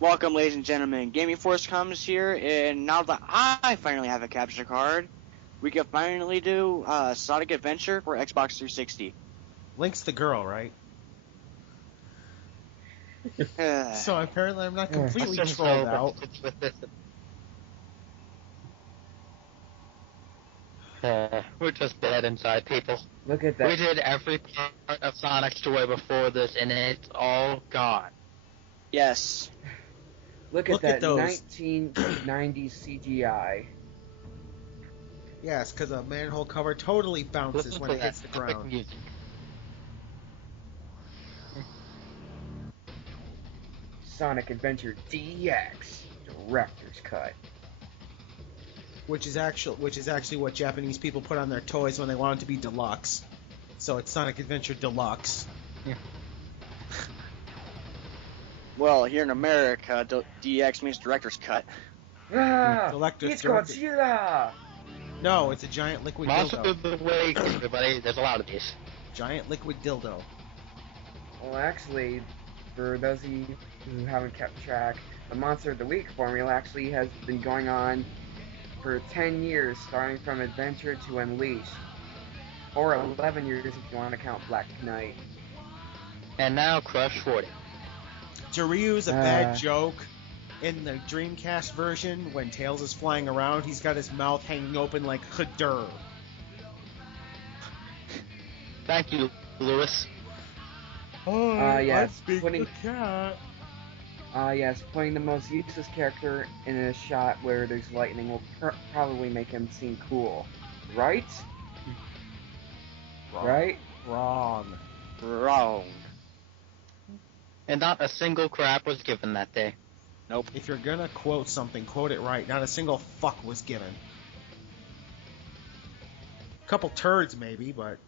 Welcome, ladies and gentlemen. Gaming Force comes here, and now that I finally have a capture card, we can finally do Sonic Adventure for Xbox 360. Link's the girl, right? So apparently I'm not completely trolled out. We're just dead inside, people. Look at that. We did every part of Sonic's story before this, and it's all gone. Yes. Look at those 1990s CGI. Yes, because a manhole cover totally bounces when it hits the ground. Music. Sonic Adventure DX Director's Cut. Which is actually what Japanese people put on their toys when they want it to be deluxe. So it's Sonic Adventure Deluxe. Yeah. Well, here in America, DX means Director's Cut. Ah! Director's It's Godzilla! No, it's a giant liquid Monster dildo. of the Week, everybody. There's a lot of these. Giant liquid dildo. Well, actually, for those of you who haven't kept track, the Monster of the Week formula actually has been going on for 10 years, starting from Adventure to Unleashed. Or 11 years if you want to count Black Knight. And now Crush 40. To reuse a bad joke, in the Dreamcast version, when Tails is flying around, he's got his mouth hanging open like Hadur. Thank you, Lewis. Yes, the cat. Yes, putting the most useless character in a shot where there's lightning will probably make him seem cool. Right? Wrong. Right? Wrong. And not a single crap was given that day. Nope. If you're gonna quote something, quote it right. Not a single fuck was given. A couple turds maybe, but...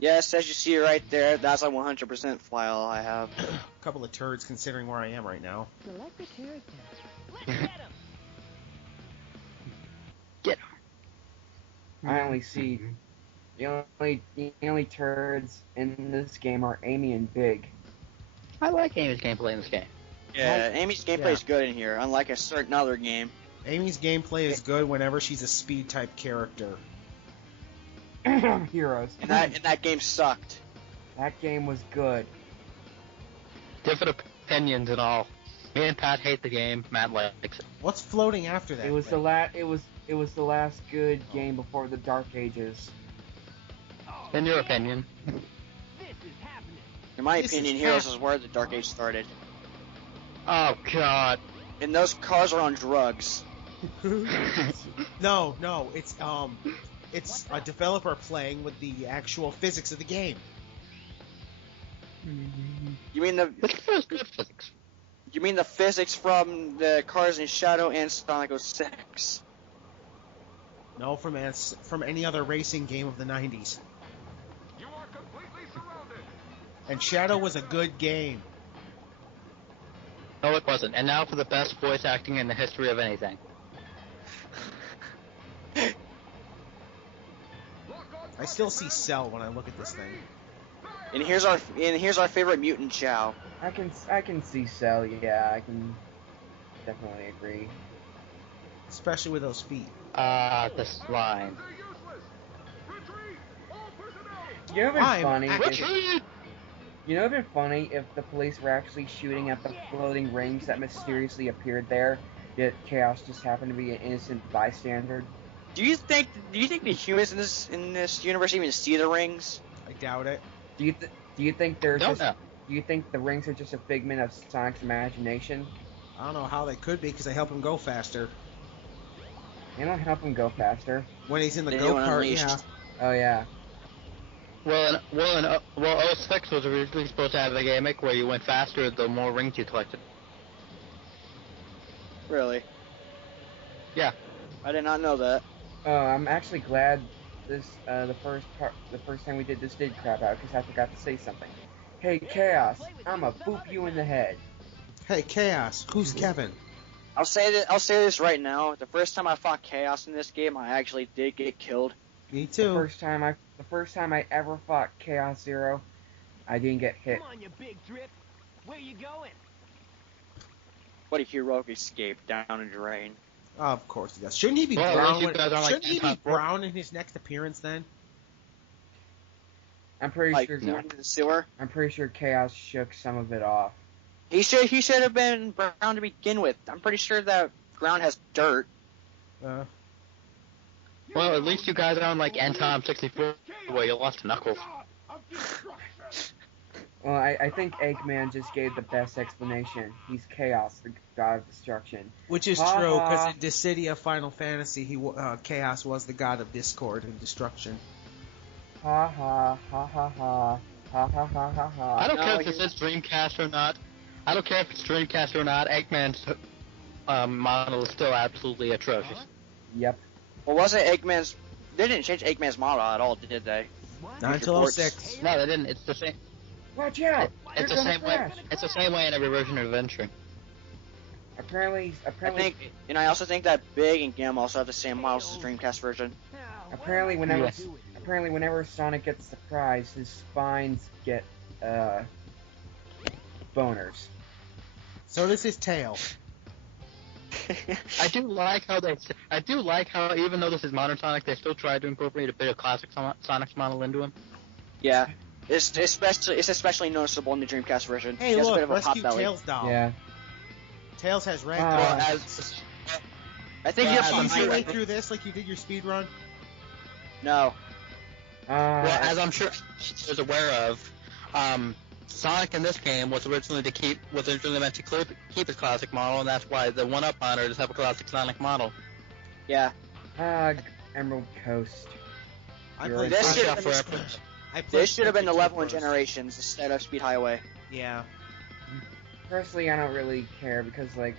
Yes, as you see right there, that's a 100% file I have. A couple of turds considering where I am right now. Select the character. Let's get him! Get him. I only see the only turds in this game are Amy and Big. I like Amy's gameplay in this game. Yeah, Amy's gameplay is good in here, unlike a certain other game. Amy's gameplay is good whenever she's a speed type character. Heroes. And that game sucked. That game was good. Different opinions and all. Me and Pat hate the game. Matt likes it. What's floating after that? It was it was the last good game before the Dark Ages. In your opinion. In my opinion, Heroes is where the Dark Age started. Oh God. And those cars are on drugs. No, it's a developer playing with the actual physics of the game. You mean the good physics. You mean the physics from the Cars in Shadow and Sonic 06? No, from any other racing game of the 90s. You are completely surrounded. And Shadow was a good game. No, it wasn't. And now for the best voice acting in the history of anything. I still see Cell when I look at this thing. And here's our favorite mutant, Chow. I can see Cell. Yeah, I can definitely agree. Especially with those feet. The slime. You know what's funny? Retreat! You know what'd been funny if the police were actually shooting at the floating rings that mysteriously appeared there, yet Chaos just happened to be an innocent bystander? Do you think the humans in this universe even see the rings? I doubt it. Do you think they're Don't just? know. Do you think the rings are just a figment of Sonic's imagination? I don't know how they could be because they help him go faster. They don't help him go faster. When he's in the They go-kart, Unleashed. yeah. Oh yeah. Well, 06 was originally supposed to have a gimmick where you went faster the more rings you collected. Really? Yeah. I did not know that. I'm actually glad this the first time we did this did crap out because I forgot to say something. Hey Chaos, I'ma boop you in the head. Hey, Chaos, who's Kevin? I'll say this right now. The first time I fought Chaos in this game, I actually did get killed. Me The too. first time I ever fought Chaos Zero, I didn't get hit. Come on, you big drip. Where you going? What a heroic escape down a drain. Of course he does. Shouldn't he be Well, at least brown? you guys aren't like Shouldn't he be anti-sport. brown in his next appearance then? I'm pretty Like, sure. going into the sewer. I'm pretty sure Chaos shook some of it off. He should have been brown to begin with. I'm pretty sure that ground has dirt. Uh, Well, at least you guys aren't like Antom 64 where you lost to Knuckles. Well, I think Eggman just gave the best explanation. He's Chaos, the god of destruction. which is Ha true, ha. because in Dissidia Final Fantasy, Chaos was the god of discord and destruction. Ha ha ha ha ha ha ha ha ha ha. I don't No, care if you- this is Dreamcast or not. I don't care if it's Dreamcast or not. Eggman's model is still absolutely atrocious. Yep. Well, wasn't Eggman's... They didn't change Eggman's model at all, did they? Not until reports. 06. No, they didn't. It's the same. Watch out! It's the You're gonna same way. crash. It's the same way in every version of Adventure. Apparently, I think, and I also think that Big and Gim also have the same models as the Dreamcast version. apparently whenever Yes. apparently whenever Sonic gets surprised, his spines get boners. So this is tail. I do like how even though this is modern Sonic, they still try to incorporate a bit of classic Sonic's model into him. Yeah, it's especially noticeable in the Dreamcast version. Hey, He has a look, bit of a pop Rescue belly. Tails doll. Yeah. Tails has red. Ah. Well, doll. as I think Yeah, you as have I'm Easy sure- way through this, like you did your speed run. No. well, as I'm sure is aware of, Sonic in this game was originally meant to keep his classic model, and that's why the one-up on it is have a classic Sonic model. Yeah. Emerald Coast. I You're played This Watch should out have for been, reference. this should have been the level in generation. Generations instead of Speed Highway. Yeah. Personally, I don't really care because like,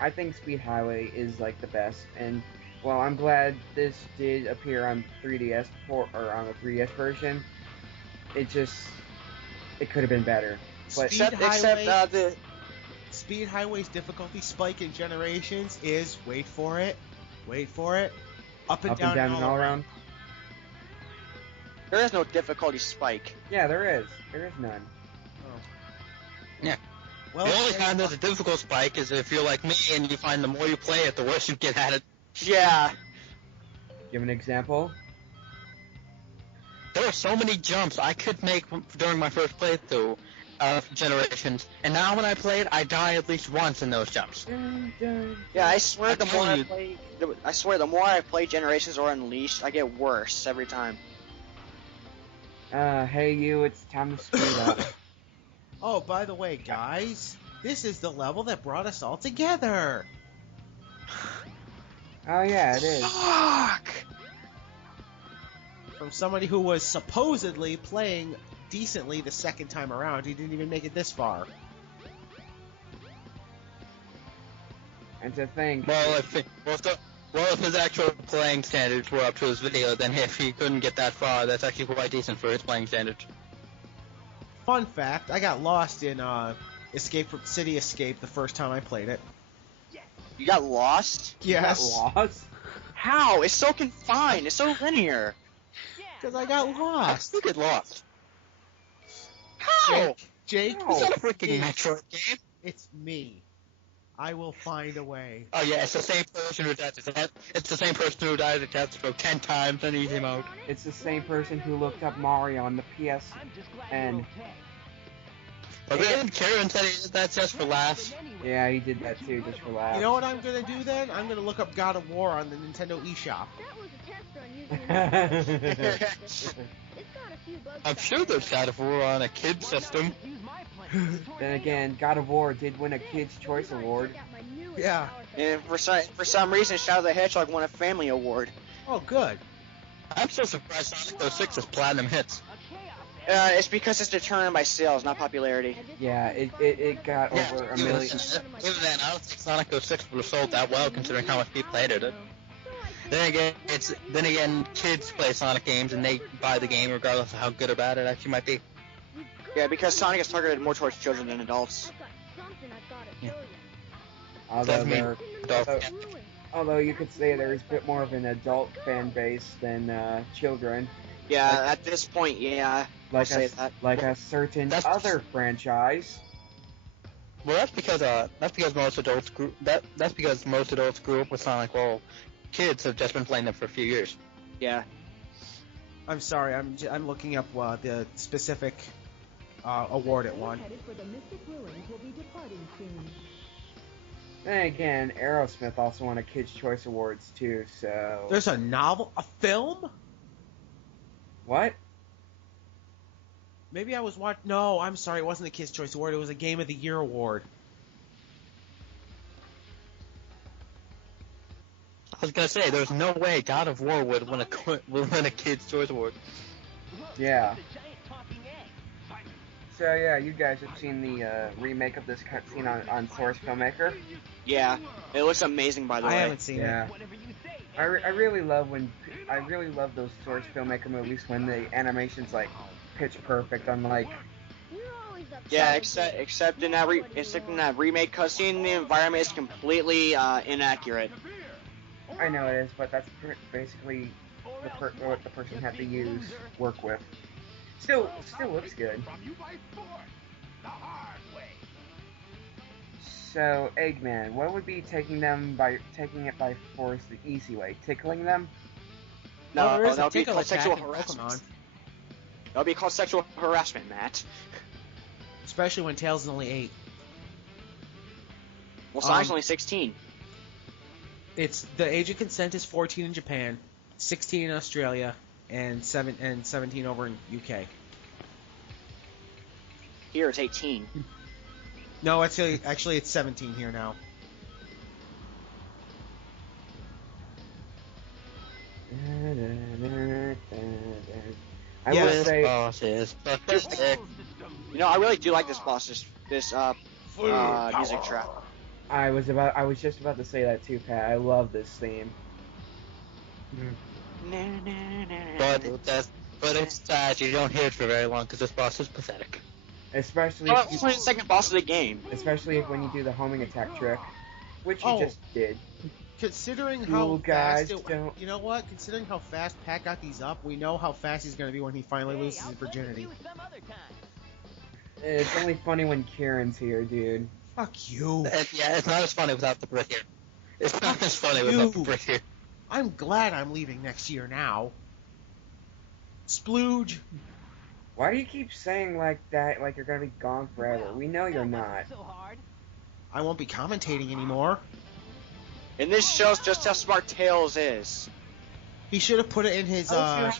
I think Speed Highway is like the best, and well, I'm glad this did appear on 3DS or on the 3DS version. It could have been better. But Speed Except Highway, the Speed Highway's difficulty spike in Generations is, wait for it, up and up down, and down and all around. there is no difficulty spike. Yeah, there is. There is none. Well, The only time there's a difficult spike is if you're like me and you find the more you play it, the worse you get at it. Yeah. Give an example. There are so many jumps I could make during my first playthrough of Generations, and now when I play it, I die at least once in those jumps. Dun, dun. Yeah, I swear I'm the more I telling play, the more I play Generations or Unleashed, I get worse every time. Hey you, it's time to speed up. oh, by the way, guys, this is the level that brought us all together. Oh yeah, it is. Fuck! From somebody who was supposedly playing decently the second time around, he didn't even make it this far. And to think, Well, if his actual playing standards were up to his video, then if he couldn't get that far, that's actually quite decent for his playing standards. Fun fact, I got lost in City Escape the first time I played it. You got lost? Yes, lost. How? It's so confined. It's so linear. because I got I lost. still get lost. How? Jake, It's not a freaking it's- Metroid game. it's me. I will find a way. Oh yeah, it's the same person who died to death. It's the same person who died to Deathstroke 10 times in easy mode. It's the same person who looked up Mario on the PSN. And But they didn't care and said he did that just for laughs. Yeah, he did that too, just for laughs. You know what I'm gonna do then? I'm gonna look up God of War on the Nintendo eShop. That was a test run using It's got a few bugs. I'm sure there's God of War on a kid system. Then again, God of War did win a Kids' Choice Award. Yeah. And for some reason, Shadow the Hedgehog won a Family Award. Oh, good. I'm so surprised Sonic 06 is platinum hits. It's because it's determined by sales, not popularity. Yeah, it got Yeah, over a even million. then, I don't think Sonic 06 would have sold that well considering how much people hated it. Then again, kids play Sonic games and they buy the game regardless of how good or bad it actually might be. Yeah, because Sonic is targeted more towards children than adults. Yeah. Although That's me. there, although you could say there's a bit more of an adult fan base than children, Yeah, at this point, yeah, I'll like say a that. like a certain That's- other franchise. Well, that's because most adults grew up with Sonic. Well, kids have just been playing them for a few years. Yeah. I'm sorry, I'm looking up the specific award it won. Headed for the Mystic Ruins will be departing soon. Then again, Aerosmith also won a Kids' Choice Awards too, so... There's a novel, a film? What? Maybe I was watching... No, I'm sorry, it wasn't a Kids' Choice Award, it was a Game of the Year award. I was gonna say, there's no way God of War would win a Kids' Choice Award. Yeah. So yeah, you guys have seen the remake of this cutscene on Source Filmmaker? Yeah. It looks amazing, by the way. I haven't seen it. I really love those Source Filmmaker movies when the animation's like pitch perfect. I'm like, You're always upset. Yeah, except in that remake cutscene, the environment is completely inaccurate. I know it is, but that's basically what the person had to work with. Still looks good. So, Eggman, what would be taking it by force the easy way? Tickling them? No, Well, there is a that would be tickle called attack sexual in harassment. Pokemon. That would be called sexual harassment, Matt. Especially when Tails is only 8. Well, Sonic's only 16. It's the age of consent is 14 in Japan, 16 in Australia, and 17 over in UK. Here, it's 18. No, actually it's 17 here now. I will say, boss is pathetic. You know, I really do like this boss, this music track. I was just about to say that too, Pat. I love this theme. But it's sad you don't hear it for very long because this boss is pathetic. Especially Oh, it's the second boss of the game. especially when you do the homing attack trick, which you Oh. just did. Considering You how guys fast don't- you know what? Considering how fast Pat got these up, we know how fast he's going to be when he finally loses his virginity. It's only funny when Kieran's here, dude. Fuck you. Yeah, it's not as funny without the brick here. It's not as funny without the brick here. I'm glad I'm leaving next year now. Splooge. Why do you keep saying like that, like you're gonna be gone forever? We know you're not. I won't be commentating anymore. And this shows just how smart Tails is. He should have put it in his Why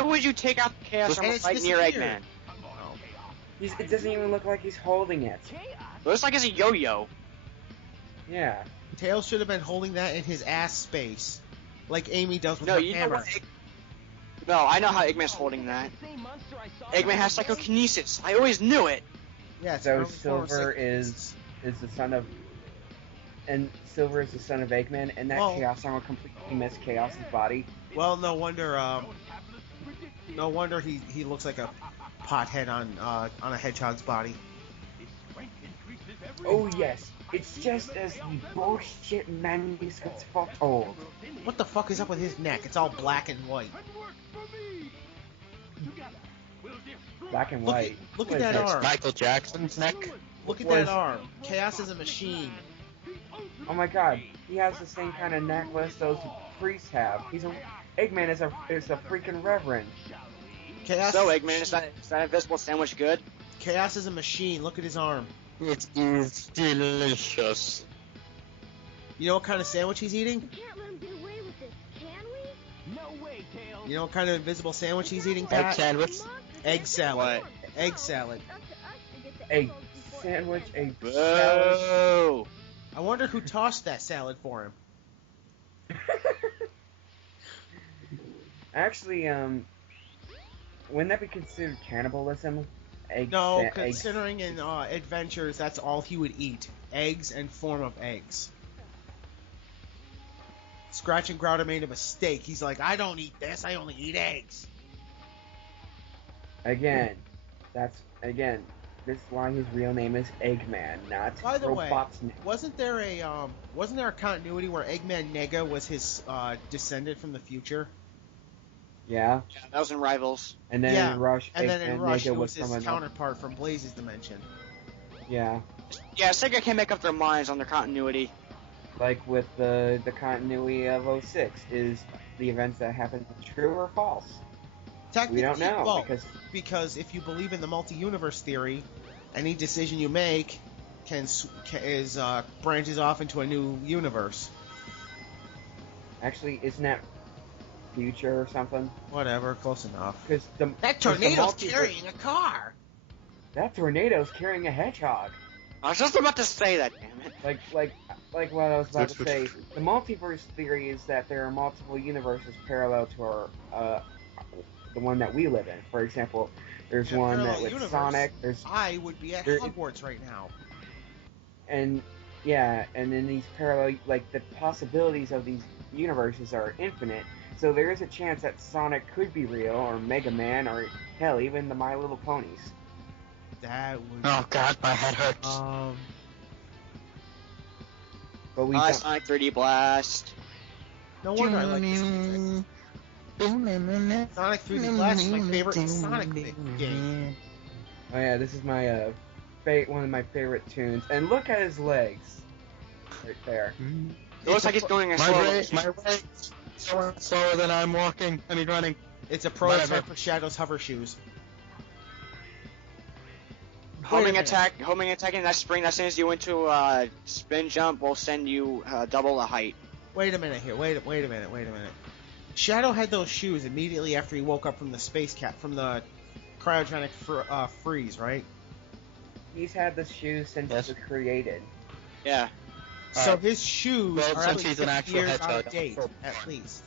would you take out the Chaos And Armor it's fight near disappeared. Eggman? It doesn't even look like he's holding it. It looks like it's a yo-yo. Yeah. Tails should have been holding that in his ass space, like Amy does with No, her you know hammer. what? No, I know how Eggman's holding that. Eggman has psychokinesis. I always knew it. Yeah, it's So around the corner, Silver it's like- is the son of, and Silver is the son of Eggman, and that Well- Chaos Armor completely missed Chaos's body. Well, no wonder he looks like a pothead on a hedgehog's body. Oh yes, it's just as the bullshit manuscripts foretold. What the fuck is up with his neck? It's all black and white. Black and Look white. at- look at What is that this? arm. Michael Jackson's neck. Look at Was- that arm. Chaos is a machine. Oh my god, he has the same kind of necklace those priests have. Eggman is a freaking reverend. Chaos. So, Eggman, is that invisible sandwich good? Chaos is a machine. Look at his arm. It is delicious. You know what kind of sandwich he's eating? We can't let him get away with this, can we? You know what kind of invisible sandwich he's eating, Egg Pat? sandwich. Egg salad. What? Egg salad. Up to us to get the A emeralds before sandwich, a everyone salad. Boo! I wonder who tossed that salad for him. Actually, wouldn't that be considered cannibalism? No, considering in Adventures, that's all he would eat. Eggs and form of eggs. Scratch and Grouter made a mistake. He's like, I don't eat this, I only eat eggs. Again, this is why his real name is Eggman, not By the way, Robotnik. wasn't there a continuity where Eggman Nega was his descendant from the future? Yeah, Yeah, that was in Rivals. and then Yeah, in Rush, And then in Eggman Rush, Nega it was from his another. counterpart from Blaze's dimension. Yeah, Yeah, Sega can't make up their minds on their continuity. like with the continuity of '06, is the events that happened true or false? We don't know Well, because if you believe in the multi-universe theory, any decision you make branches off into a new universe. Actually, isn't that future or something? Whatever, close enough. Because That tornado's carrying a car. That tornado's carrying a hedgehog. I was just about to say that, damn it. Like what I was about to say. The multiverse theory is that there are multiple universes parallel to our the one that we live in. For example, there's one that with universe, Sonic. I would be at Hogwarts right now. And yeah, and in these parallel, like the possibilities of these universes are infinite. So there is a chance that Sonic could be real, or Mega Man, or hell, even the My Little Ponies. That would. Oh God, my head hurts. But we Sonic 3D Blast. No wonder I like this music. Sonic 3D Blast is my favorite Sonic game. Oh yeah, this is my one of my favorite tunes. And look at his legs, right there. It looks like he's going a slow. My legs slower than I'm walking. I mean running. It's a prototype for Shadow's hover shoes. Homing attack, and that spring, as soon as you went to spin jump, will send you double the height. Wait a minute here. Wait a minute. Shadow had those shoes immediately after he woke up from the from the cryogenic freeze, right? He's had the shoes since it was created. Yeah. So his shoes are since at he's an 50 actual years hedgehog. out of date, at least.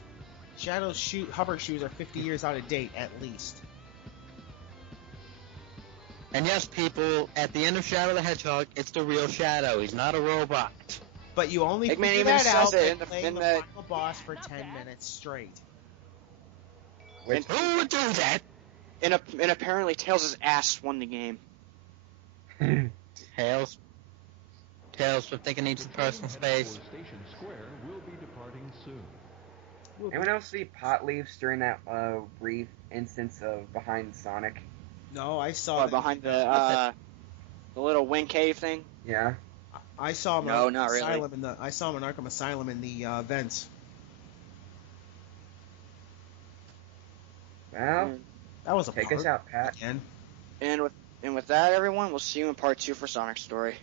Shadow's hover shoes are 50 years out of date, at least. And yes, people, at the end of Shadow the Hedgehog, it's the real Shadow. He's not a robot. But you only Eggman figure even that out says it by playing the final boss for 10 minutes straight. And who would do that? And apparently Tails' ass won the game. Tails from thinking needs some personal space. Station Square will be departing soon. Anyone else see pot leaves during that brief instance of behind Sonic? No, I saw that. Behind the little wind cave thing. Yeah. I saw him. No, not really. I saw him in Arkham Asylum in the vents. Well, that was a take us out, Pat. Again. And with that, everyone, we'll see you in part 2 for Sonic's story.